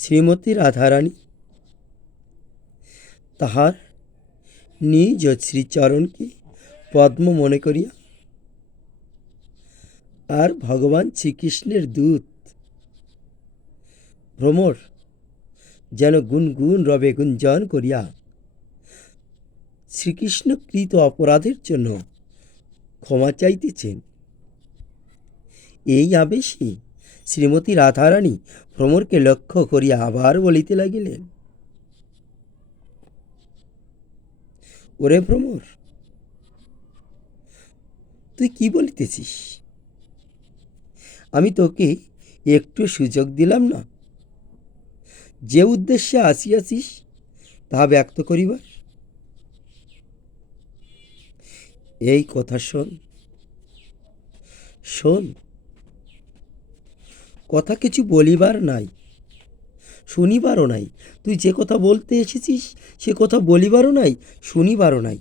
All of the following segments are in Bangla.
শ্রীমতী রাধারানী তাহার নিজ শ্রীচরণকে পদ্ম মনে করিয়া আর ভগবান শ্রীকৃষ্ণের দূত ভ্রমর যেন গুনগুন রবে গুঞ্জন করিয়া শ্রীকৃষ্ণকৃত অপরাধের জন্য ক্ষমা চাইতেছেন, এই আবেশে শ্রীমতী রাধারানী ভ্রমরকে লক্ষ্য করিয়া আবার বলিতে লাগিলেন, ওরে ভ্রমর, তুই কি বলিতেছিস? আমি তোকে একটু সুযোগ দিলাম না যে উদ্দেশ্যে আসিয়াছিস তা ব্যক্ত করিবার? এই কথা শোন, শোন, কথা কিছু বলিবার নাই, শুনিবারও নাই। তুই যে কথা বলতে এসেছিস সে কথা বলিবারও নাই, শুনিবারও নাই।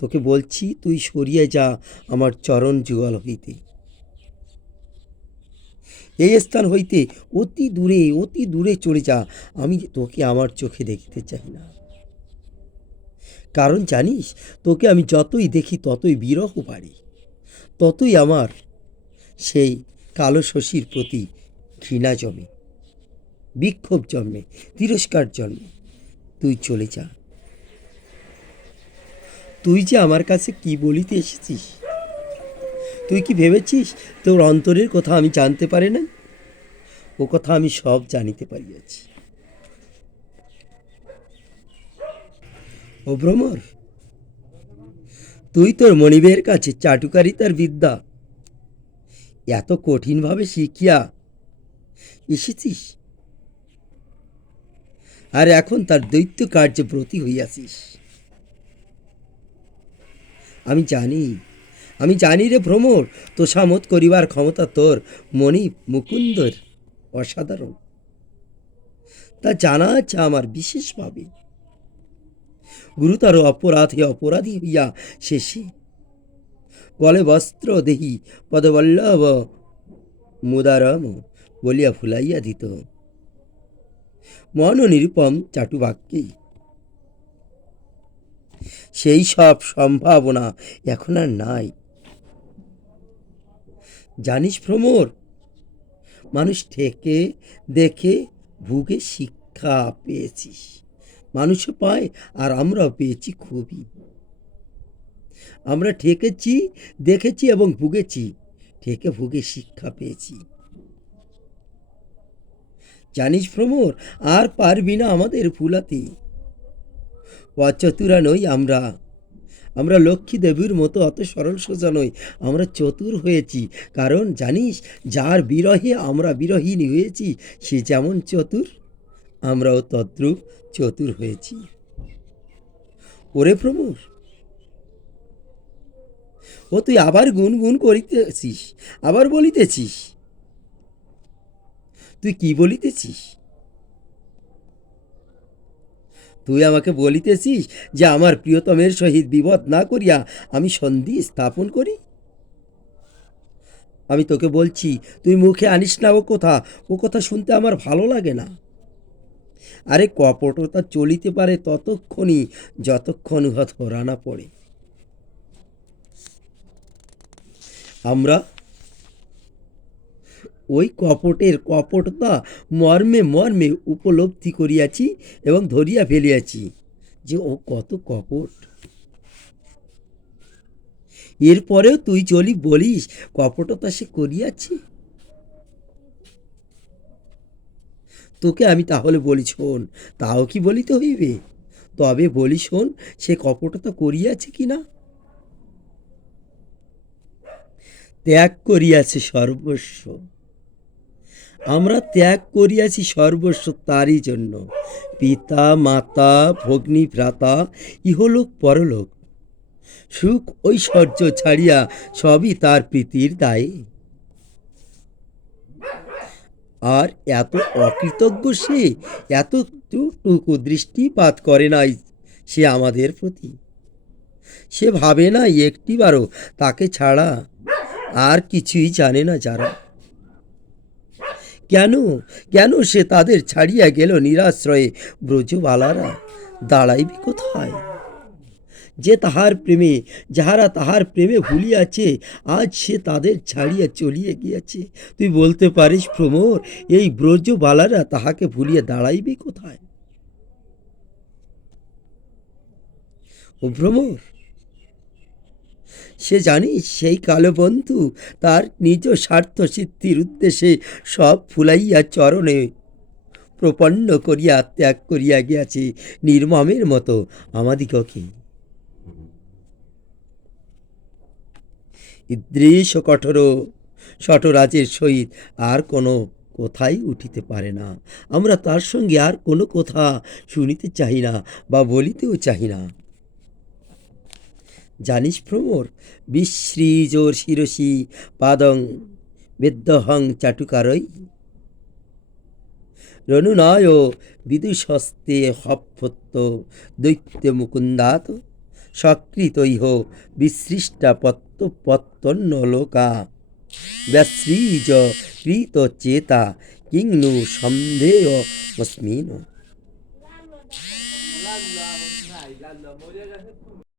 তোকে বলছি, তুই সরিয়ে যা আমার চরণ যুগল হইতে, এই স্থান হইতে অতি দূরে, অতি দূরে চলে যা। আমি তোকে আমার চোখে দেখিতে চাই না। কারণ জানিস, তোকে আমি যতই দেখি ততই বিরহ বাড়ে, ততই আমার সেই কালো শশীর প্রতি ঘৃণা জমে, বিক্ষোভ জন্মে, তিরস্কার জন্মে। তুই চলে যা। তুই যে আমার কাছে কি বলিতে এসেছিস, তুই কি ভেবেছিস তোর অন্তরের কথা আমি জানতে পারি না? ও কথা আমি সব জানিতে পারিয়াছি। ও ভ্রমর, তুই তোর মনিবের কাছে চাটুকারিতার বিদ্যা এত কঠিনভাবে শিখিয়া এসেছিস, আর এখন তার দৈত্য কার্যে ব্রতী হইয়াছিস। আমি জানি, আমি জানি রে ভ্রমর, তোষামত করিবার ক্ষমতা তোর মণি মুকুন্দর অসাধারণ। তা জানা আছে আমার বিশেষভাবে। গুরুতর অপরাধে অপরাধী হইয়া শেষে গলে বস্ত্র দেহি পদবল্লভ মুদারম বলিয়া ফুলাইয়া দিত মন নিরুপম চাটুবাক্যে। সেই সব সম্ভাবনা এখন আর নাই। জানিস ভ্রমর, মানুষ ঠেকে দেখে ভুগে শিক্ষা পেয়েছিস। মানুষও পায়, আর আমরাও পেয়েছি খুবই। আমরা ঠেকেছি, দেখেছি এবং ভুগেছি, ঠেকে ভুগে শিক্ষা পেয়েছি। জানিস ভ্রমর, আর পারবি না আমাদের ভুলাতে। অচতুরা নই আমরা, আমরা লক্ষ্মী দেবীর মতো অত সরল সোজা নই। আমরা চতুর হয়েছি, কারণ জানিস, যার বিরহে আমরা বিরহীনী হয়েছি সে যেমন চতুর, আমরাও তদ্রূপ চতুর হয়েছি। ওরে ভ্রমর, ও তুই আবার গুনগুন করিতেছিস, আবার বলিতেছিস। তুই কি বলিতেছিস? তুই আমাকে বলিতেছিস যে আমার প্রিয়তমের সহিত বিবাদ না করিয়া আমি সন্ধি স্থাপন করি। আমি তোকে বলছি, তুই মুখে আনিস না ও কথা। ও কথা শুনতে আমার ভালো লাগে না। আরে কপটতা চলিতে পারে ততক্ষণই যতক্ষণ উহা ধরা না পড়ে। আমরা ওই কপটের কপটতা মর্মে মর্মে উপলব্ধি করিয়াছি এবং ধরিয়া ফেলিয়াছি যে ও কত কপট। এরপরেও তুই চলি বলিস কপটতা সে করিয়াছি। তোকে আমি তাহলে বলি শোন, তাও কি বলিতে হইবে? তবে বলি শোন, সে কপটতা করিয়াছে কি না। ত্যাগ করিয়াছে সর্বস্ব। আমরা ত্যাগ করিয়াছি সর্বস্ব তারই জন্য। পিতা মাতা ভগ্নী ভ্রাতা ইহলোক পরলোক সুখ ঐশ্বর্য ছাড়িয়া সবই তার প্রীতির দায়ে। আর এত অকৃতজ্ঞ সে, এতটুকু দৃষ্টিপাত করে নাই সে আমাদের প্রতি। সে ভাবে না একটিবারও তাকে ছাড়া আর কিছুই জানে না যারা। কেন কেন সে তাদের ছাড়িয়া গেল নিরাশ্রয়ে? ব্রজবালারা দাঁড়াইবে কোথায়? যে তাহার প্রেমে, যাহারা তাহার প্রেমে ভুলিয়াছে, আজ সে তাদের ছাড়িয়া চলিয়া গিয়াছে। তুই বলতে পারিস প্রমোর, এই ব্রজবালারা তাহাকে ভুলিয়া দাঁড়াইবে কোথায়? ও ভ্রমর, সে জানিস সেই কালো বন্ধু তার নিজ স্বার্থ সিদ্ধির উদ্দেশ্যে সব ফুলাইয়া চরণে প্রপন্ন করিয়া ত্যাগ করিয়া গিয়াছে নির্মমের মতো আমাদিগকে। ইদৃশ কঠোর শঠরাজের সহিত আর কোনো কথাই উঠিতে পারে না। আমরা তার সঙ্গে আর কোনো কথা শুনিতে চাহি না বা বলিতেও চাহি না। জানিস প্রমোর, বিশ্রীজোর শিরসি পাদং বেদ্যহং চাটুকারই রনুনয় বিদুষস্তে হপত্য দৈত্য মুকুন্দাত সকৃতৈহ বিসৃষ্টা পত্তন্ন লোকা ব্যাশ্রীজ কৃত চেতা কিংনু সন্দেহ মস্মিন।